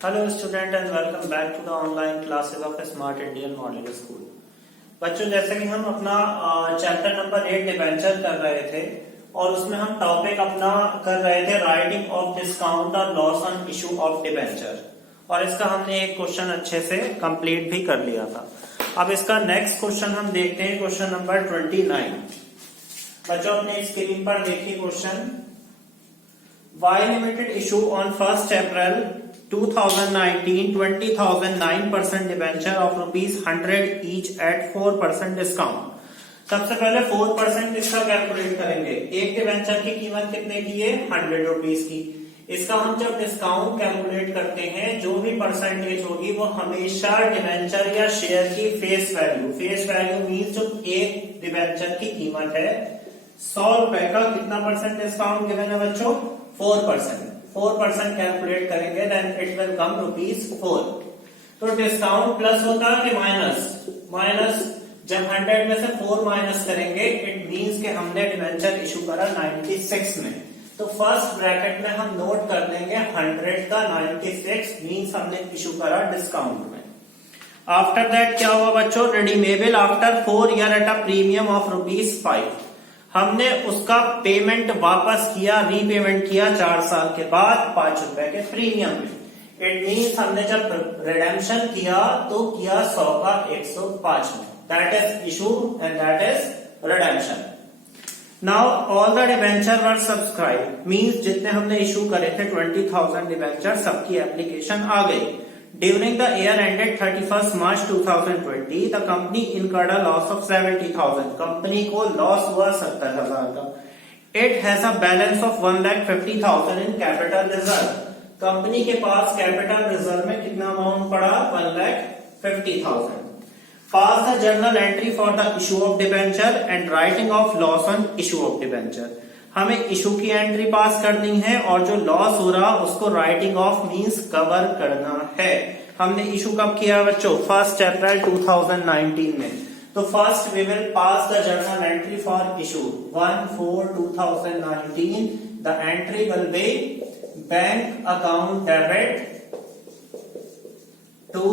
Hello student and welcome back to the online classes of Smart Indian Model School। बच्चों जैसे कि हम अपना चैप्टर नंबर 8 डिबेंचर कर रहे थे और उसमें हम टॉपिक अपना कर रहे थे राइटिंग ऑफ डिस्काउंट और loss on issue of debenture और इसका हमने एक क्वेश्चन अच्छे से कंप्लीट भी कर लिया था। अब इसका नेक्स्ट क्वेश्चन हम देखते हैं, क्वेश्चन नंबर 29। बच्चों अपने स्क्रीन पर देखिए question. Y Limited issue on 1st April 2019 20,009% debenture of ₹100 each at 4% discount. सबसे पहले 4% इसका कैलकुलेट करेंगे। एक डिबेंचर की कीमत कितने की है? ₹100 की। इसका हम जब डिस्काउंट कैलकुलेट करते हैं, जो भी परसेंटेज होगी वो हमेशा डिबेंचर या शेयर की फेस वैल्यू मीन्स जो एक डिबेंचर की कीमत है ₹100 का कितना परसेंट डिस्काउंट गिवन है बच्चों? 4% कैलकुलेट करेंगे, देन इट विल कम ₹4। तो डिस्काउंट प्लस होता है कि माइनस? जब 100 में से 4 माइनस करेंगे इट मींस कि हमने डिबेंचर इशू करा 96 में। तो फर्स्ट ब्रैकेट में हम नोट कर देंगे 100 का 96 मींस हमने इशू करा डिस्काउंट में। आफ्टर दैट क्या हुआ बच्चों? Redeemable after 4 year at a premium of ₹5। हमने उसका पेमेंट वापस किया, रीपेमेंट किया 4 साल के बाद ₹5 के प्रीमियम में। इट मीन्स हमने जब रिडेम्पशन किया तो किया 100 का 105 में। That is issue and that is redemption. Now all the debenture were subscribe means जितने हमने इशू करे थे 20,000 डिबेंचर सबकी एप्लीकेशन आ गई। During the year ended 31st March 2020, the company incurred a loss of 70,000. Company को लॉस हुआ 70,000 का। It has a balance of 1,50,000 in capital reserve. Company के पास कैपिटल रिजर्व में कितना अमाउंट पड़ा? 1,50,000. Pass the journal entry for the issue of debenture and writing of loss on issue of debenture. हमें issue की entry पास करनी है और जो लॉस हो रहा उसको राइटिंग ऑफ मींस कवर करना है। हमने इशू कब किया बच्चों? 1st April 2019 में। तो first we will pass the journal entry for issue 1/4/2019। The entry will be bank account debit to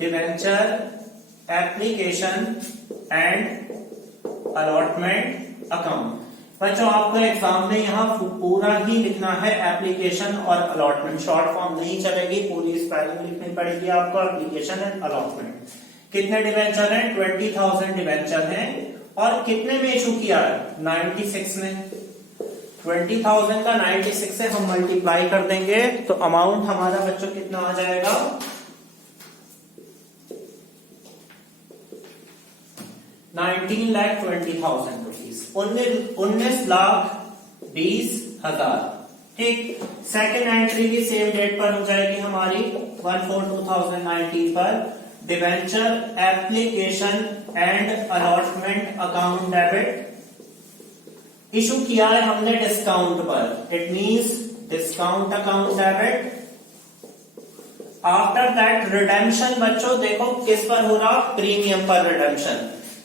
debenture application and allotment account. बच्चों आपको एग्जाम में यहाँ पूरा ही लिखना है एप्लीकेशन और अलॉटमेंट, शॉर्ट फॉर्म नहीं चलेगी, पूरी स्पेलिंग लिखनी पड़ेगी आपको। Application and allotment. कितने डिबेंचर हैं? 20,000 डिबेंचर हैं और कितने में इशू किया है? 96 में। 20,000 का 96 से हम मल्टीप्लाई कर देंगे तो अमाउंट हमारा बच्चों कितना आ जाएगा? 19,20,000 रुपीज, 19,20,000। ठीक। सेकेंड एंट्री भी सेम डेट पर हो जाएगी हमारी 1/4/2019 पर। Debenture application and allotment account debit issue किया है हमने डिस्काउंट पर, it means discount account debit. After that redemption बच्चों देखो किस पर हो रहा? प्रीमियम पर रिडेम्पशन।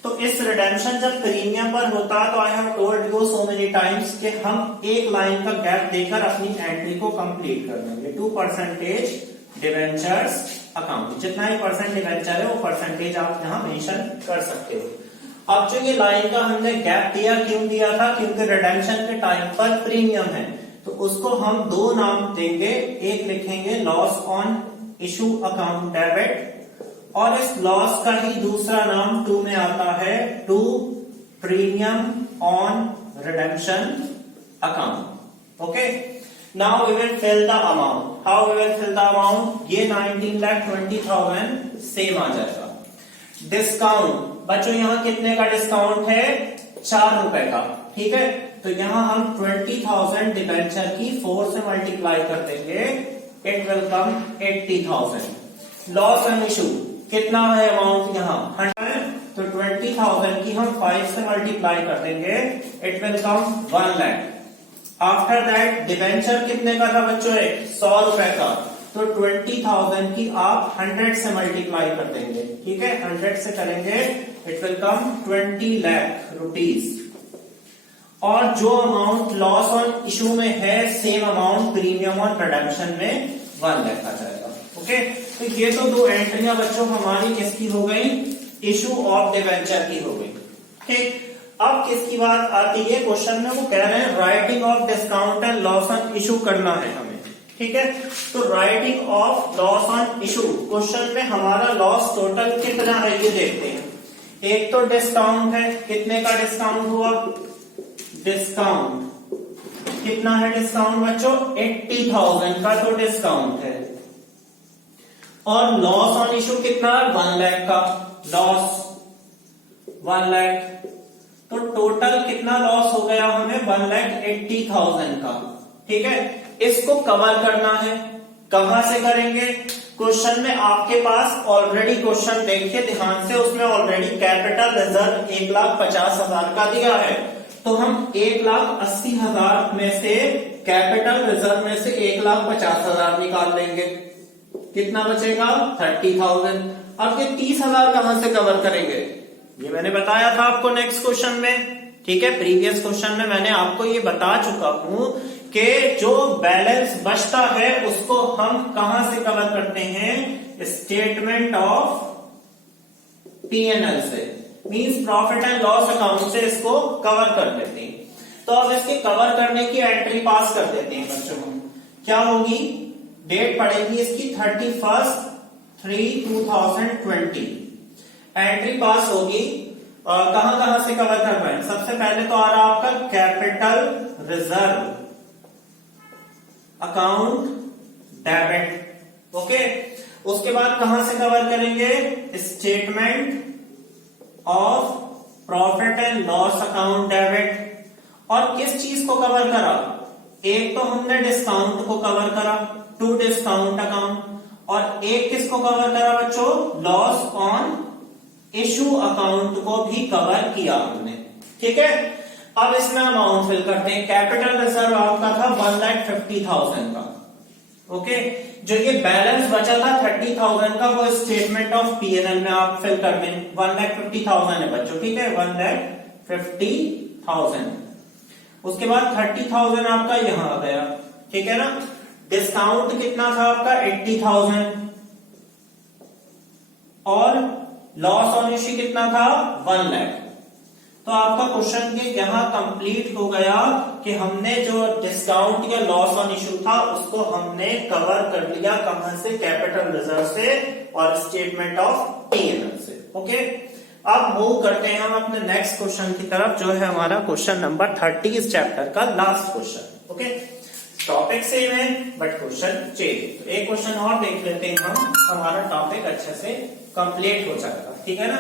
तो इस रिडेम्पशन जब प्रीमियम पर होता तो I have told you so many times कि हम एक लाइन का गैप देकर अपनी एंट्री को कंप्लीट कर देंगे। 2% डिबेंचर्स अकाउंट, जितना ही परसेंट डिबेंचर है वो परसेंटेज आप यहाँ मेंशन कर सकते हो। अब जो ये लाइन का हमने गैप दिया, क्यों दिया था? क्योंकि रिडेम्पशन के टाइम पर प्रीमियम है तो उसको हम दो नाम देंगे। एक लिखेंगे loss on issue account debit और इस लॉस का ही दूसरा नाम 2 में आता है to premium on redemption account. Okay, now we will fill the amount. How we will fill the amount? ये 19,20,000 सेम आ जाएगा। डिस्काउंट बच्चों यहाँ कितने का डिस्काउंट है? ₹4 का। ठीक है, तो यहाँ हम 20,000 डिबेंचर की 4 से मल्टीप्लाई कर देंगे, it will come 80,000। Loss on issue कितना है अमाउंट यहाँ? 100। तो 20,000 की हम 5 से मल्टीप्लाई कर देंगे, it will come 1 lakh. After that debenture कितने का था बच्चों? ₹100 का। तो 20,000 की आप 100 से मल्टीप्लाई कर देंगे। ठीक है, 100 से करेंगे, it will come 20 lakh rupees. और जो अमाउंट लॉस ऑन इशू में है same amount premium on redemption में 1 लाख आ जाएगा। ओके, तो ये तो दो एंट्रियां बच्चों हमारी किसकी हो गई, इशू ऑफ डिवेंचर की हो गई। ठीक, अब किसकी बात आती है क्वेश्चन में, वो कह रहे हैं writing of discount and loss on issue करना है हमें। ठीक है, तो writing of loss on issue, question में हमारा लॉस टोटल कितना है ये देखते हैं। एक तो डिस्काउंट है, कितने का डिस्काउंट हुआ, डिस्काउंट कितना है, डिस्काउंट बच्चों 80,000 का तो डिस्काउंट है। और लॉस ऑन इशू कितना है, 1 लाख का लॉस, 1 लाख। तो टोटल कितना लॉस हो गया हमें, 1,80,000 का। ठीक है, इसको कवर करना है, कहां से करेंगे, क्वेश्चन में आपके पास ऑलरेडी क्वेश्चन देखिए ध्यान से, उसमें ऑलरेडी कैपिटल रिजर्व 1,50,000 का दिया है। तो हम 1,80,000 में से कैपिटल रिजर्व में से 1,50,000 निकाल लेंगे, कितना बचेगा 30,000। अब ये 30,000 कहां से कवर करेंगे, ये मैंने बताया था आपको नेक्स्ट क्वेश्चन में। ठीक है, प्रीवियस क्वेश्चन में मैंने आपको ये बता चुका हूं कि जो बैलेंस बचता है उसको हम कहां से कवर करते हैं, स्टेटमेंट ऑफ P&L से, means profit and loss account से इसको कवर कर देते हैं। तो अब इसके कवर करने की एंट्री पास कर देते हैं बच्चों हम। क्या होगी, डेट पड़ेगी इसकी 31/3/2020। एंट्री पास होगी, कहां कहां से कवर कर रहे हैं, सबसे पहले तो आ रहा आपका capital reserve account debit. Okay, उसके बाद कहां से कवर करेंगे, statement of profit and loss account debit. और किस चीज को कवर करा, एक तो हमने डिस्काउंट को कवर करा, टू डिस्काउंट अकाउंट, और एक किसको कवर करा बच्चों, लॉस ऑन इशू अकाउंट को भी कवर किया हमने। ठीक है, अब इसमें अमाउंट फिल करते हैं। कैपिटल रिजर्व आपका था 1,50,000 का। ओके, जो ये बैलेंस बचा था 30,000 का, वो स्टेटमेंट ऑफ P&L में आप फिल कर दें। 1,50,000 है बच्चों, ठीक है, 1,50,000। उसके बाद 30,000 आपका यहां आ गया, ठीक है ना। डिस्काउंट कितना था आपका 80,000, और लॉस ऑन इश्यू कितना था 1 लाख। तो आपका क्वेश्चन ये यहां कंप्लीट हो गया कि हमने जो डिस्काउंट या लॉस ऑन इश्यू था उसको हमने कवर कर लिया, कहां से, कैपिटल रिजर्व से और स्टेटमेंट ऑफ P&L से। ओके, अब मूव करते हैं हम अपने नेक्स्ट क्वेश्चन की तरफ, जो है हमारा क्वेश्चन नंबर 30 इस चैप्टर का last question. Okay, topic same है बट क्वेश्चन चेंज। तो एक क्वेश्चन और देख लेते हैं हम, हमारा टॉपिक अच्छे से कंप्लीट हो जाएगा। ठीक है ना।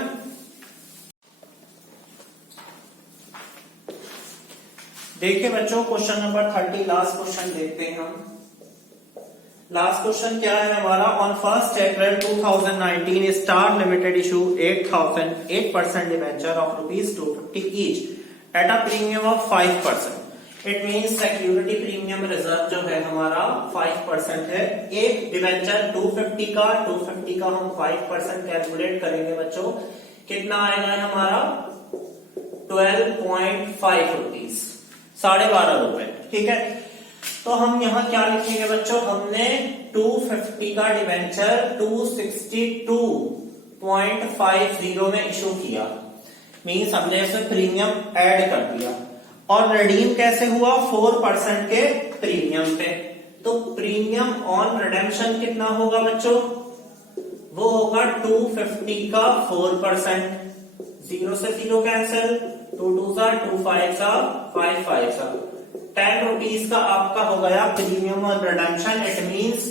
देखिए बच्चों, क्वेश्चन नंबर 30 लास्ट क्वेश्चन देखते हैं हम। लास्ट क्वेश्चन क्या है हमारा, on 1 April 2019 star limited issue 8% debenture of ₹250 each at a premium of 5%। It means security premium reserve जो है हमारा 5% है। एक डिवेंचर 250 का हम 5% कैलकुलेट करेंगे बच्चों, कितना आएगा हमारा 12.5 रुपीज, 12.5 रुपए। ठीक है, तो हम यहाँ क्या लिखेंगे बच्चों, हमने 250 का डिवेंचर 262.50 में इशू किया, मीन्स हमने इसे प्रीमियम ऐड कर दिया, और रिडीम कैसे हुआ 4% के प्रीमियम पे। तो प्रीमियम ऑन रिडेम्पशन कितना होगा बच्चों, वो होगा 250 का 4%, 0 से 0 कैंसिल, 2 2 सा 2 5 सा 5 5 सा 10 रुपीज का आपका हो गया premium on redemption. It means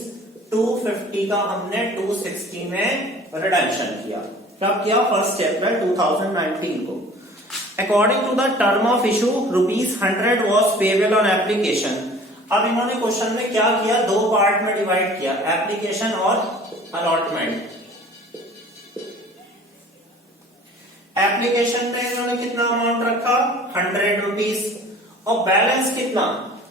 250 का हमने 260 में रिडेम्पशन किया। कब किया, 1 April 2019 को। According to the term of issue ₹100 was payable on application. अब इन्होंने क्वेश्चन में क्या किया, दो पार्ट में डिवाइड किया, एप्लीकेशन और अलॉटमेंट। एप्लीकेशन में इन्होंने कितना अमाउंट रखा 100 रुपीज, और बैलेंस कितना,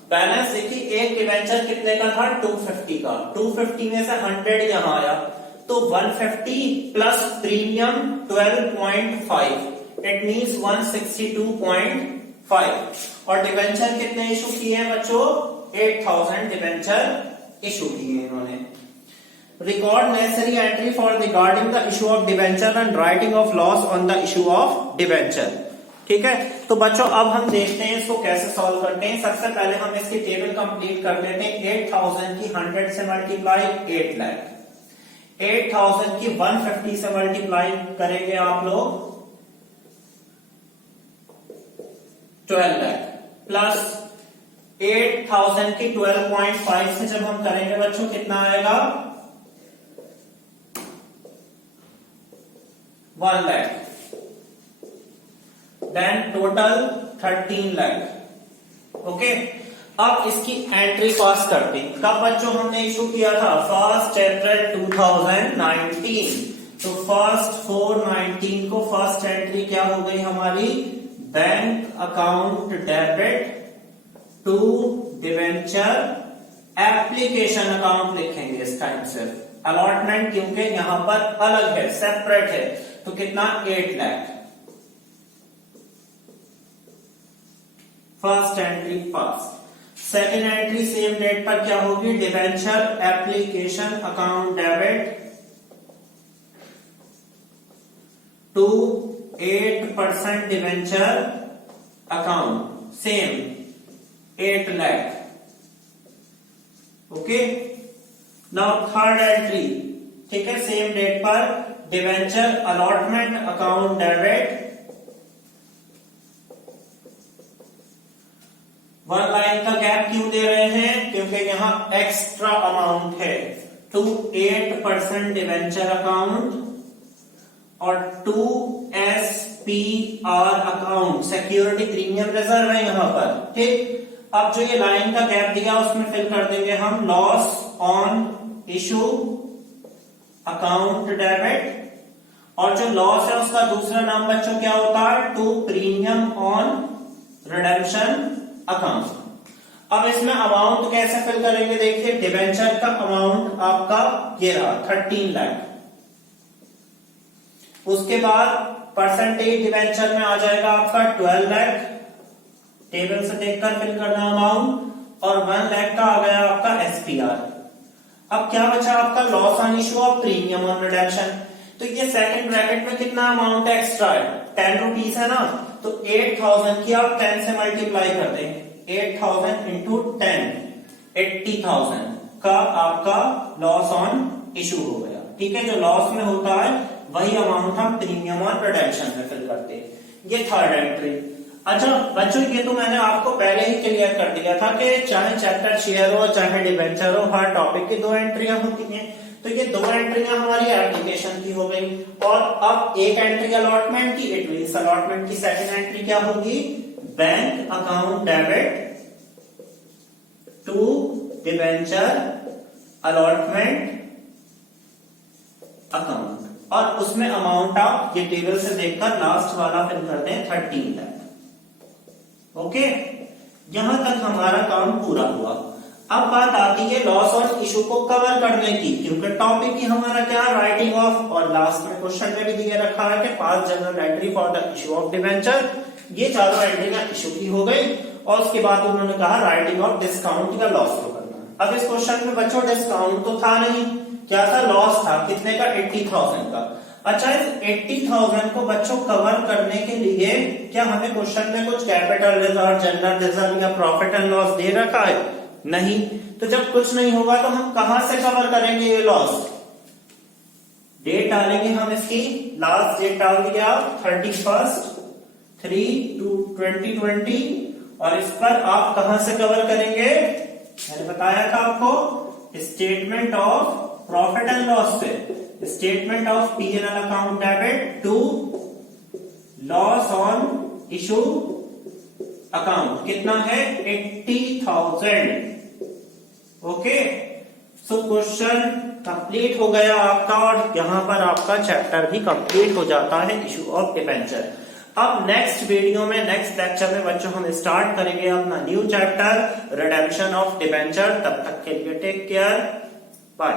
बैलेंस देखिए एक डिवेंचर कितने का था 250 का, 250 में से 100 यहां आया, तो 150 प्लस प्रीमियम 12.5, इट मींस 162.5। और डिवेंचर कितने इशू किए हैं बच्चों, 8000 डिवेंचर इशू किए इन्होंने। Record necessary entry for regarding the issue of debenture and writing of loss on the issue of debenture. ठीक है, तो बच्चों अब हम देखते हैं इसको कैसे सॉल्व करते हैं। सबसे पहले हम इसकी टेबल कंप्लीट कर लेते हैं। 8000 की 100 से मल्टीप्लाई 8 लाख, 8000 की 150 से मल्टीप्लाई करेंगे आप लोग 12 लाख, प्लस 8000 की 12.5 से जब हम करेंगे बच्चों कितना आएगा 1 lakh, then total 13 lakh. Okay, अब इसकी एंट्री पास करते हैं। कब बच्चों हमने इशू किया था? 1 अप्रैल 2019। तो 1/4/19 को फर्स्ट एंट्री क्या हो गई हमारी? Bank account debit to debenture application account लिखेंगे इस टाइम सिर्फ, अलॉटमेंट क्योंकि यहां पर अलग है, सेपरेट है। तो कितना? 8 lakh. First entry pass. Second entry same date पर क्या होगी? Debenture application account debit to 8% debenture account, same 8 lakh. Okay, now third entry, ठीक है, सेम डेट पर debenture allotment account debit 1 line का गैप क्यों दे रहे हैं? क्योंकि यहां एक्स्ट्रा अमाउंट है। टू 8% डिवेंचर अकाउंट और 2 SPR account, security premium reserve है यहां पर। ठीक, अब जो ये लाइन का गैप दिया उसमें फिल कर देंगे हम loss on issue account debit, और जो लॉस है उसका दूसरा नाम बच्चों क्या होता है? To premium on redemption account. अब इसमें अमाउंट कैसे फिल करेंगे? देखिए, डिवेंचर का अमाउंट आपका ये रहा 13 लाख, उसके बाद परसेंटेज डिवेंचर में आ जाएगा आपका 12 लाख, टेबल से देखकर फिल करना अमाउंट, और 1 लाख का आ गया आपका SPR। अब क्या बचा आपका? Loss on issue of premium on redemption. तो ये सेकंड ब्रैकेट में कितना अमाउंट एक्स्ट्रा है? 10 रुपीज है ना, तो 8000 की आप 10 से मल्टीप्लाई कर दें। 8000 इंटू 10, 80,000 का आपका लॉस ऑन इशू हो गया। ठीक है, जो लॉस में होता है वही अमाउंट हम प्रीमियम और रिडेम्पशन में फिल करते हैं। ये थर्ड एंट्री। अच्छा बच्चों, ये तो मैंने आपको पहले ही क्लियर कर दिया था कि चाहे चैप्टर शेयर हो चाहे डिवेंचर हो, हर टॉपिक की 2 एंट्रियां होती हैं। तो ये 2 एंट्रियां हमारी एप्लीकेशन की हो गई, और अब एक एंट्री अलॉटमेंट की, इट मींस अलॉटमेंट की सेकंड एंट्री क्या होगी? Bank account debit to debenture allotment account, और उसमें अमाउंट आप ये टेबल से देखकर लास्ट वाला फिल कर दें 13 लाख। ओके, यहां तक हमारा काम पूरा हुआ। अब बात आती है लॉस ऑन इशू को कवर करने की, क्योंकि टॉपिक ही हमारा क्या? राइटिंग ऑफ, और लास्ट में क्वेश्चन में भी दिया रखा है कि 5 general entry for the issue of debenture. ये चारों एंट्रियां इशू की हो गई, और उसके बाद उन्होंने कहा राइटिंग ऑफ डिस्काउंट या लॉस को करना। अब इस क्वेश्चन में बच्चों डिस्काउंट तो था नहीं, क्या था? लॉस था। कितने का? 80,000 का। अच्छा, इस 80,000 को बच्चों कवर करने के लिए क्या हमें क्वेश्चन में कुछ कैपिटल रिजर्व, जनरल रिजर्व या प्रॉफिट एंड लॉस दे रखा है? नहीं। तो जब कुछ नहीं होगा तो हम कहां से कवर करेंगे ये लॉस? डेट डालेंगे हम इसकी, लास्ट डेट डाल दिया 31/3/2020, और इस पर आप कहां से कवर करेंगे? मैंने बताया था आपको, statement of profit and loss पे, statement of P&L account debit to loss on issue account. कितना है? 80,000। ओके, सो क्वेश्चन कंप्लीट हो गया आपका, और यहां पर आपका चैप्टर भी कंप्लीट हो जाता है इशू ऑफ डिवेंचर। अब नेक्स्ट वीडियो में, नेक्स्ट लेक्चर में बच्चों हम स्टार्ट करेंगे अपना new chapter redemption of debenture. तब तक के लिए टेक केयर, बाय।